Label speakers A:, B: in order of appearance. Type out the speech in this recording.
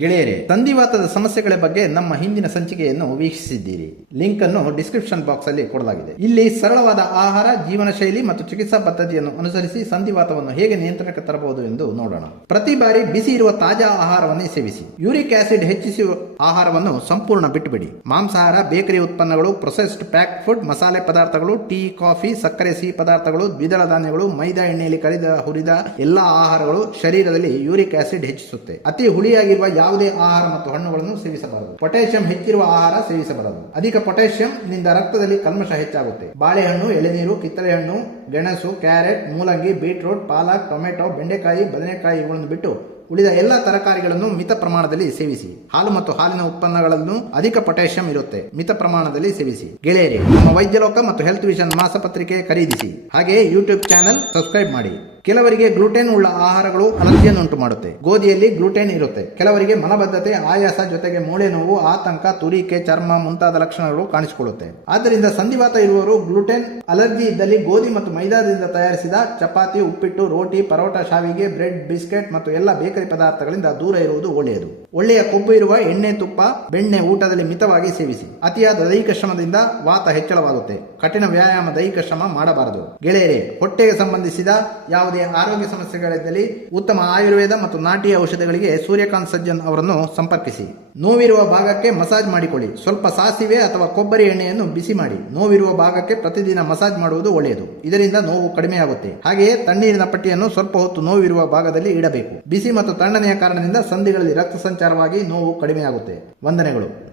A: ಗೆಳೆಯರೆ ಸಂಧಿವಾತದ ಸಮಸ್ಯೆಗಳ ಬಗ್ಗೆ ನಮ್ಮ ಹಿಂದಿನ ಸಂಚಿಕೆಯನ್ನು ವೀಕ್ಷಿಸಿದ್ದೀರಿ. ಲಿಂಕ್ ಅನ್ನು ಡಿಸ್ಕ್ರಿಪ್ಷನ್ ಬಾಕ್ಸ್ ಅಲ್ಲಿ ಕೊಡಲಾಗಿದೆ. ಇಲ್ಲಿ ಸರಳವಾದ ಆಹಾರ, ಜೀವನ ಶೈಲಿ ಮತ್ತು ಚಿಕಿತ್ಸಾ ಪದ್ಧತಿಯನ್ನು ಅನುಸರಿಸಿ ಸಂಧಿವಾತವನ್ನು ಹೇಗೆ ನಿಯಂತ್ರಣಕ್ಕೆ ತರಬಹುದು ಎಂದು ನೋಡೋಣ. ಪ್ರತಿ ಬಾರಿ ಬಿಸಿ ಇರುವ ತಾಜಾ ಆಹಾರವನ್ನೇ ಸೇವಿಸಿ. ಯೂರಿಕ್ ಆಸಿಡ್ ಹೆಚ್ಚಿಸುವ ಆಹಾರವನ್ನು ಸಂಪೂರ್ಣ ಬಿಟ್ಟುಬಿಡಿ. ಮಾಂಸಾಹಾರ, ಬೇಕರಿ ಉತ್ಪನ್ನಗಳು, ಪ್ರೊಸೆಸ್ಡ್ ಪ್ಯಾಕ್ ಫುಡ್, ಮಸಾಲೆ ಪದಾರ್ಥಗಳು, ಟೀ, ಕಾಫಿ, ಸಕ್ಕರೆ, ಸಿಹಿ ಪದಾರ್ಥಗಳು, ದ್ವಿದಳ ಧಾನ್ಯಗಳು, ಮೈದಾ ಎಣ್ಣೆಯಲ್ಲಿ ಕರಿದ, ಹುರಿದ ಎಲ್ಲಾ ಆಹಾರಗಳು ಶರೀರದಲ್ಲಿ ಯೂರಿಕ್ ಆಸಿಡ್ ಹೆಚ್ಚಿಸುತ್ತೆ. ಅತಿ ಹುಳಿಯಾಗಿರುವ ಯಾವುದೇ ಆಹಾರ ಮತ್ತು ಹಣ್ಣುಗಳನ್ನು ಸೇವಿಸಬಾರದು. ಪೊಟ್ಯಾಷಿಯಂ ಹೆಚ್ಚಿರುವ ಆಹಾರ ಸೇವಿಸಬಾರದು. ಅಧಿಕ ಪೊಟ್ಯಾಷಿಯಂ ನಿಂದ ರಕ್ತದಲ್ಲಿ ಕಲ್ಮಶ ಹೆಚ್ಚಾಗುತ್ತೆ. ಬಾಳೆಹಣ್ಣು, ಎಳೆನೀರು ಕಿತ್ತಳೆ ಹಣ್ಣು ಗೆಣಸು, ಕ್ಯಾರೆಟ್, ಮೂಲಂಗಿ, ಬೀಟ್ರೂಟ್, ಪಾಲಕ್, ಟೊಮೆಟೊ, ಬೆಂಡೆಕಾಯಿ, ಬದನೆಕಾಯಿ ಇವುಗಳನ್ನು ಬಿಟ್ಟು ಉಳಿದ ಎಲ್ಲ ತರಕಾರಿಗಳನ್ನು ಮಿತ ಪ್ರಮಾಣದಲ್ಲಿ ಸೇವಿಸಿ. ಹಾಲು ಮತ್ತು ಹಾಲಿನ ಉತ್ಪನ್ನಗಳನ್ನು ಅಧಿಕ ಪೊಟ್ಯಾಷಿಯಂ ಇರುತ್ತೆ. ಮಿತ ಪ್ರಮಾಣದಲ್ಲಿ ಸೇವಿಸಿ. ಗೆಳೆಯರಿ, ನಮ್ಮ ವೈದ್ಯಲೋಕ ಮತ್ತು ಹೆಲ್ತ್ ವಿಷನ್ ಮಾಸಪತ್ರಿಕೆ ಖರೀದಿಸಿ. ಹಾಗೆ ಯೂಟ್ಯೂಬ್ ಚಾನೆಲ್ ಸಬ್ಸ್ಕ್ರೈಬ್ ಮಾಡಿ. ಕೆಲವರಿಗೆ ಗ್ಲೂಟೆನ್ ಉಳ್ಳ ಆಹಾರಗಳು ಅಲರ್ಜಿಯನ್ನುಂಟು ಮಾಡುತ್ತೆ. ಗೋಧಿಯಲ್ಲಿ ಗ್ಲೂಟೆನ್ ಇರುತ್ತೆ. ಕೆಲವರಿಗೆ ಮಲಬದ್ಧತೆ, ಆಯಾಸ ಜೊತೆಗೆ ಮೂಳೆ ನೋವು, ಆತಂಕ, ತುರಿಕೆ, ಚರ್ಮ ಮುಂತಾದ ಲಕ್ಷಣಗಳು ಕಾಣಿಸಿಕೊಳ್ಳುತ್ತೆ. ಆದ್ದರಿಂದ ಸಂಧಿವಾತ ಇರುವವರು ಗ್ಲೂಟೆನ್ ಅಲರ್ಜಿ ಇದ್ದಲ್ಲಿ ಗೋಧಿ ಮತ್ತು ಮೈದಾದಿಂದ ತಯಾರಿಸಿದ ಚಪಾತಿ, ಉಪ್ಪಿಟ್ಟು, ರೋಟಿ, ಪರೋಟ, ಶಾವಿಗೆ, ಬ್ರೆಡ್, ಬಿಸ್ಕೆಟ್ ಮತ್ತು ಎಲ್ಲ ಬೇಕರಿ ಪದಾರ್ಥಗಳಿಂದ ದೂರ ಇರುವುದು ಒಳ್ಳೆಯದು. ಒಳ್ಳೆಯ ಕೊಬ್ಬು ಇರುವ ಎಣ್ಣೆ, ತುಪ್ಪ, ಬೆಣ್ಣೆ ಊಟದಲ್ಲಿ ಮಿತವಾಗಿ ಸೇವಿಸಿ. ಅತಿಯಾದ ದೈಹಿಕ ಶ್ರಮದಿಂದ ವಾತ ಹೆಚ್ಚಳವಾಗುತ್ತೆ. ಕಠಿಣ ವ್ಯಾಯಾಮ, ದೈಹಿಕ ಶ್ರಮ ಮಾಡಬಾರದು. ಗೆಳೆಯರೆ, ಹೊಟ್ಟೆಗೆ ಸಂಬಂಧಿಸಿದ ಯಾವುದೇ ಆರೋಗ್ಯ ಸಮಸ್ಯೆಗಳಿದ್ದಲ್ಲಿ ಉತ್ತಮ ಆಯುರ್ವೇದ ಮತ್ತು ನಾಟಿ ಔಷಧಗಳಿಗೆ ಸೂರ್ಯಕಾಂತ್ ಸಜ್ಜನ್ ಅವರನ್ನು ಸಂಪರ್ಕಿಸಿ. ನೋವಿರುವ ಭಾಗಕ್ಕೆ ಮಸಾಜ್ ಮಾಡಿಕೊಳ್ಳಿ. ಸ್ವಲ್ಪ ಸಾಸಿವೆ ಅಥವಾ ಕೊಬ್ಬರಿ ಎಣ್ಣೆಯನ್ನು ಬಿಸಿ ಮಾಡಿ. ನೋವಿರುವ ಭಾಗಕ್ಕೆ ಪ್ರತಿದಿನ ಮಸಾಜ್ ಮಾಡುವುದು ಒಳ್ಳೆಯದು. ಇದರಿಂದ ನೋವು ಕಡಿಮೆಯಾಗುತ್ತೆ. ಹಾಗೆಯೇ ತಣ್ಣೀರಿನ ಪಟ್ಟಿಯನ್ನು ಸ್ವಲ್ಪ ಹೊತ್ತು ನೋವಿರುವ ಭಾಗದಲ್ಲಿ ಇಡಬೇಕು. ಬಿಸಿ ಮತ್ತು ತಣ್ಣನೆಯ ಕಾರಣದಿಂದ ಸಂಧಿಗಳಲ್ಲಿ ರಕ್ತ ಸಂಚಾರವಾಗಿ ನೋವು ಕಡಿಮೆಯಾಗುತ್ತೆ. ವಂದನೆಗಳು.